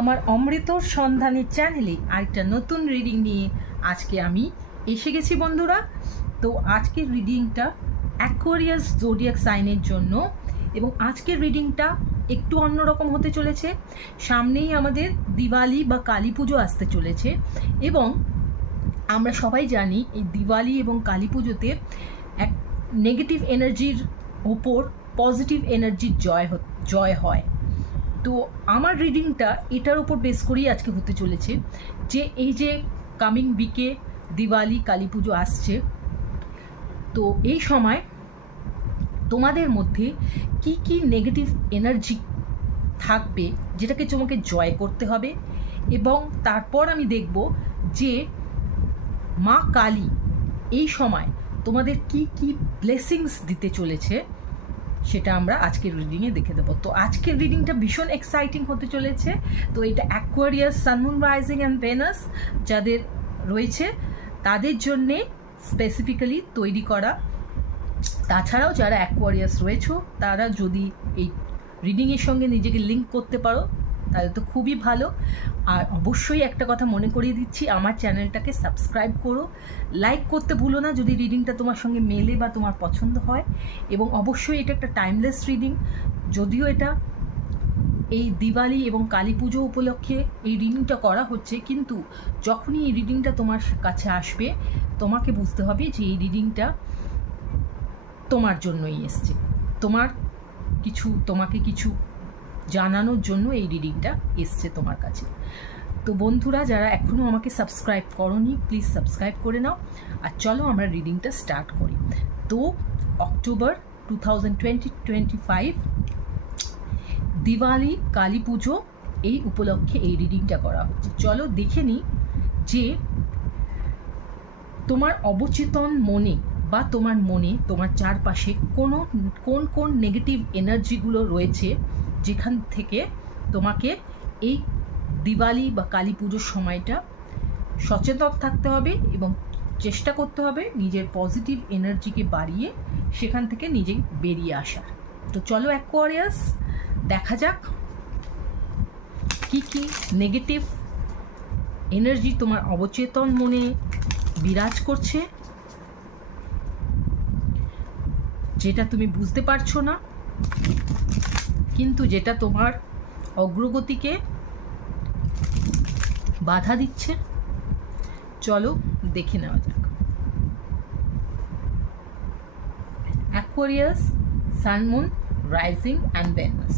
আমার অমৃতর সন্ধানী চ্যানেলে আরেকটা নতুন রিডিং নিয়ে আজকে আমি এসে গেছি বন্ধুরা। তো আজকের রিডিংটা অ্যাকোয়ারিয়াস জোডিয়াক সাইনের জন্য, এবং আজকের রিডিংটা একটু অন্যরকম হতে চলেছে। সামনেই আমাদের দিওয়ালি বা কালী পুজো আসতে চলেছে, এবং আমরা সবাই জানি এই দিওয়ালি এবং কালী পুজোতে এক নেগেটিভ এনার্জির ওপর পজিটিভ এনার্জির জয় হয়। তো আমার রিডিংটা এটার উপর বেস করেই আজকে হতে চলেছে যে এই যে কামিং উইকে দিওয়ালি কালী পুজো আসছে, তো এই সময় তোমাদের মধ্যে কি কি নেগেটিভ এনার্জি থাকবে যেটাকে তোমাকে জয় করতে হবে, এবং তারপর আমি দেখব যে মা কালী এই সময় তোমাদের কি কি ব্লেসিংস দিতে চলেছে সেটা আমরা আজকের রিডিংয়ে দেখে দেবো। তো আজকের রিডিংটা ভীষণ এক্সাইটিং হতে চলেছে। তো এটা Aquarius sun moon rising and Venus যাদের রয়েছে তাদের জন্যে স্পেসিফিক্যালি তৈরি করা। তাছাড়াও যারা অ্যাকোয়ারিয়াস রয়েছে তারা যদি এই রিডিংয়ের সঙ্গে নিজেকে লিঙ্ক করতে পারো তাহলে তো খুবই ভালো। আর অবশ্যই একটা কথা মনে করিয়ে দিচ্ছি, আমার চ্যানেলটাকে সাবস্ক্রাইব করো, লাইক করতে ভুলো না যদি রিডিংটা তোমার সঙ্গে মেলে বা তোমার পছন্দ হয়। এবং অবশ্যই এটা একটা টাইমলেস রিডিং, যদিও এটা এই দিওয়ালি এবং কালী পুজো উপলক্ষে এই রিডিংটা করা হচ্ছে, কিন্তু যখনই এই রিডিংটা তোমার কাছে আসবে তোমাকে বুঝতে হবে যে এই রিডিংটা তোমার জন্যই এসছে, তোমাকে কিছু জানানোর জন্য এই রিডিংটা এসছে তোমার কাছে। তো বন্ধুরা যারা এখনও আমাকে সাবস্ক্রাইব করোনি প্লিজ সাবস্ক্রাইব করে নাও। আর চলো আমরা রিডিংটা স্টার্ট করি। তো অক্টোবর 2025 দিওয়ালি কালী পুজো এই উপলক্ষে এই রিডিংটা করা হচ্ছে। চলো দেখে নিই যে তোমার অবচেতন মনে বা তোমার মনে তোমার চারপাশে কোন নেগেটিভ এনার্জিগুলো রয়েছে যেখান থেকে তোমাকে এই দিওয়ালি বা কালী পুজোর সময়টা সচেতন থাকতে হবে এবং চেষ্টা করতে হবে নিজের পজিটিভ এনার্জিকে বাড়িয়ে সেখান থেকে নিজে বেরিয়ে আসার। তো চলো অ্যাকোয়ারিয়াস দেখা যাক কি কি নেগেটিভ এনার্জি তোমার অবচেতন মনে বিরাজ করছে, যেটা তুমি বুঝতে পারছো না কিন্তু যেটা তোমার অগ্রগতিকে বাধা দিচ্ছে। চলো দেখে নেওয়া যাক। Aquarius sun moon rising and venous.